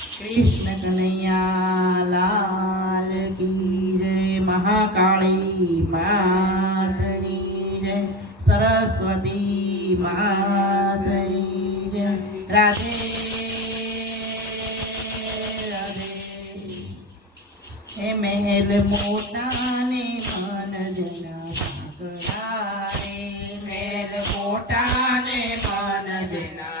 કૃષ્ણ કનૈયા લાલ કી જય, મહાકાળી માતની જય, સરસ્વતી માતની જય. રાધે રાધે. મહેલ મોટા ને મન જના મહેલ મોટા ને મન જના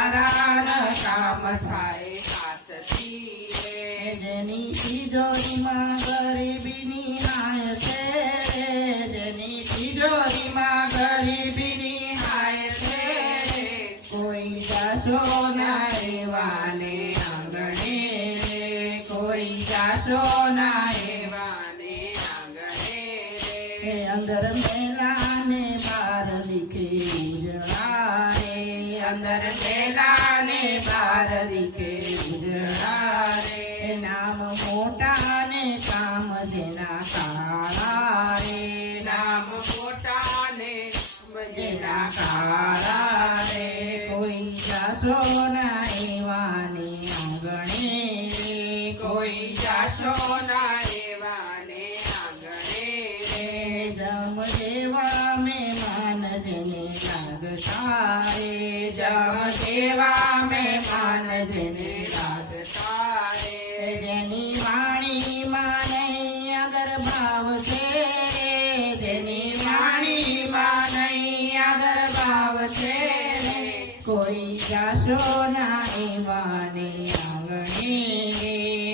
કદી તારા ન કામ થાય હાથથી રે જેની તિજોરીમાં ગરીબીની હાય છે જની તિજોરીમાં ગરીબીની હાય છે કોઈ જાશો ના રેવાને આંગણે રે. કોઈ જાશો ના રેવાને આંગણે રે. અંદર મેલાને બાર ઉજળા અંદર મેલાને બાર દીકે ઉજળા રે નામ મોટા ને કામ જેના કાળા રે નામ મોટા ને જેના કાળા રે કોઈ જાશો ના એવાની આંગણે કોઈ જાશો ના લાગતા રે જમ દેવા મહેમાન જેને લાગતા રે જેની વાણી માને અગર છે. જેની વાણી માને અગર છે. કોઈ જાશો ના એવાને આંગણે.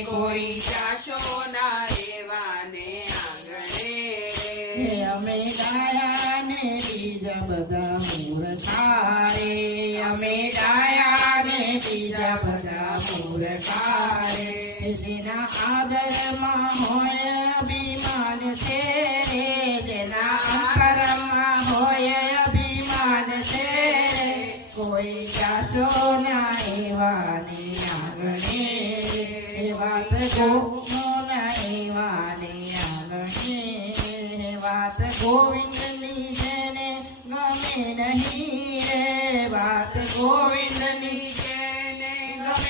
અમે ગાયા ને બીજા બધા મૂર્ખા રે અમે ગાયા ને બીજા બધા મૂર્ખા રે જેના આદરમાં હોય અભિમાન છે રે, જેના અંતરમાં હોય અભિમાન છે કોઈ જાતો ના એવાને આગળ એ વાત ગમે નહીં રે વાત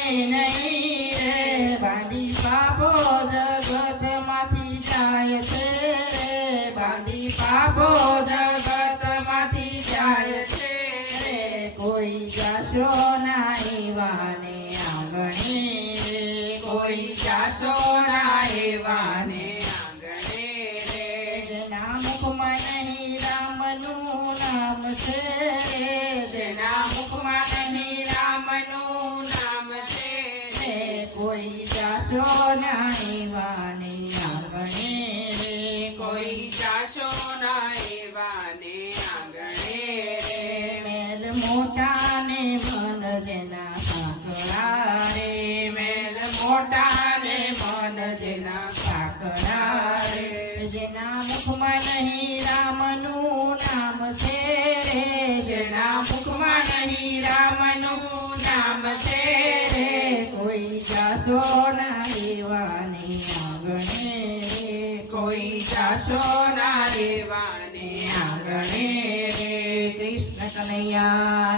નહીં રે બાંધી પાપો જગતમાંથી જાય છે રે બાંધી પાપો જગતમાંથી જાય છે રે કોઈ જાશો નહીં એવાને આંગણે રે કોઈ જાશો જેના સાંકળા રે જેના મુખમાં નહીં રામનું નામ છે રે. જેના મુખમાં નહીં રામનું નામ છે રે. કોઈ જાશો ના રેવાને આંગણે રે. કોઈ જાશો ના રેવાને આંગણે રે. કૃષ્ણ કનૈયા